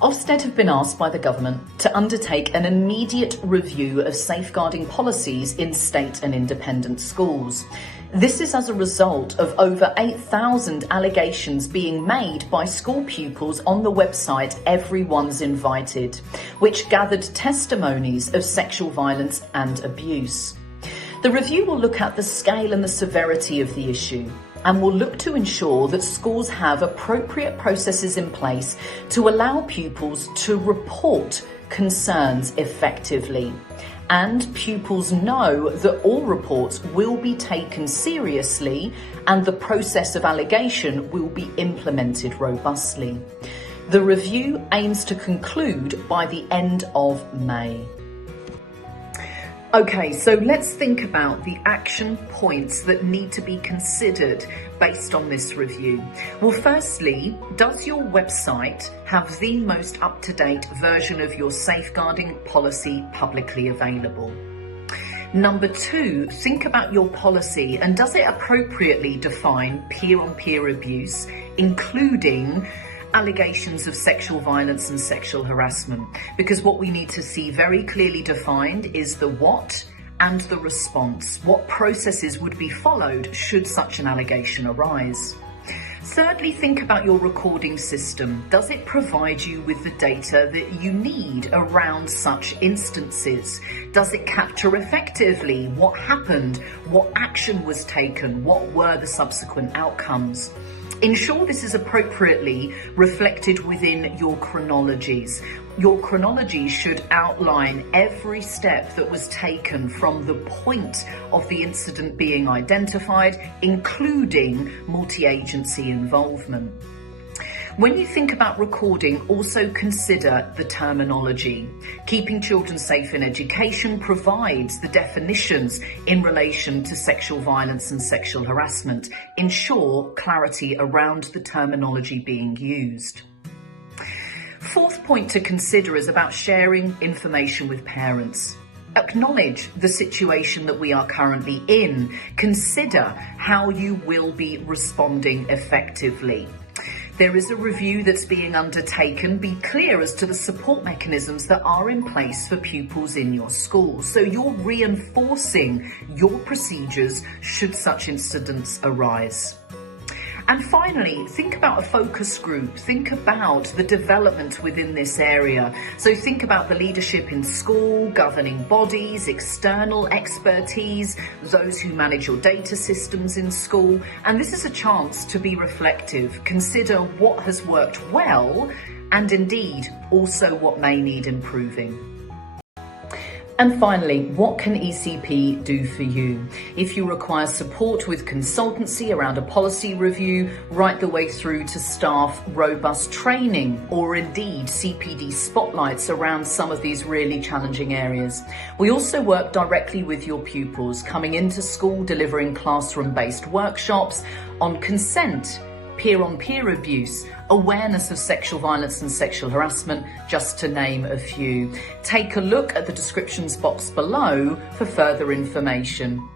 Ofsted have been asked by the government to undertake an immediate review of safeguarding policies in state and independent schools. This is as a result of over 8,000 allegations being made by school pupils on the website Everyone's Invited, which gathered testimonies of sexual violence and abuse. The review will look at the scale and the severity of the issue and will look to ensure that schools have appropriate processes in place to allow pupils to report concerns effectively. And pupils know that all reports will be taken seriously and the process of allegation will be implemented robustly. The review aims to conclude by the end of May. Okay, so let's think about the action points that need to be considered based on this review. Well, firstly, does your website have the most up-to-date version of your safeguarding policy publicly available? Number 2, think about your policy and does it appropriately define peer-on-peer abuse, including allegations of sexual violence and sexual harassment? Because what we need to see very clearly defined is the what and the response. What processes would be followed should such an allegation arise? Thirdly, think about your recording system. Does it provide you with the data that you need around such instances? Does it capture effectively what happened, what action was taken, what were the subsequent outcomes? Ensure this is appropriately reflected within your chronologies. Your chronology should outline every step that was taken from the point of the incident being identified, including multi-agency involvement. When you think about recording, also consider the terminology. Keeping Children Safe in Education provides the definitions in relation to sexual violence and sexual harassment. Ensure clarity around the terminology being used. Fourth point to consider is about sharing information with parents. Acknowledge the situation that we are currently in. Consider how you will be responding effectively. There is a review that's being undertaken. Be clear as to the support mechanisms that are in place for pupils in your school. So you're reinforcing your procedures should such incidents arise. And finally, think about a focus group. Think about the development within this area. So think about the leadership in school, governing bodies, external expertise, those who manage your data systems in school. And this is a chance to be reflective. Consider what has worked well and indeed also what may need improving. And finally, what can ECP do for you? If you require support with consultancy around a policy review, right the way through to staff robust training, or indeed CPD spotlights around some of these really challenging areas. We also work directly with your pupils, coming into school, delivering classroom-based workshops on consent, peer-on-peer abuse, awareness of sexual violence and sexual harassment, just to name a few. Take a look at the descriptions box below for further information.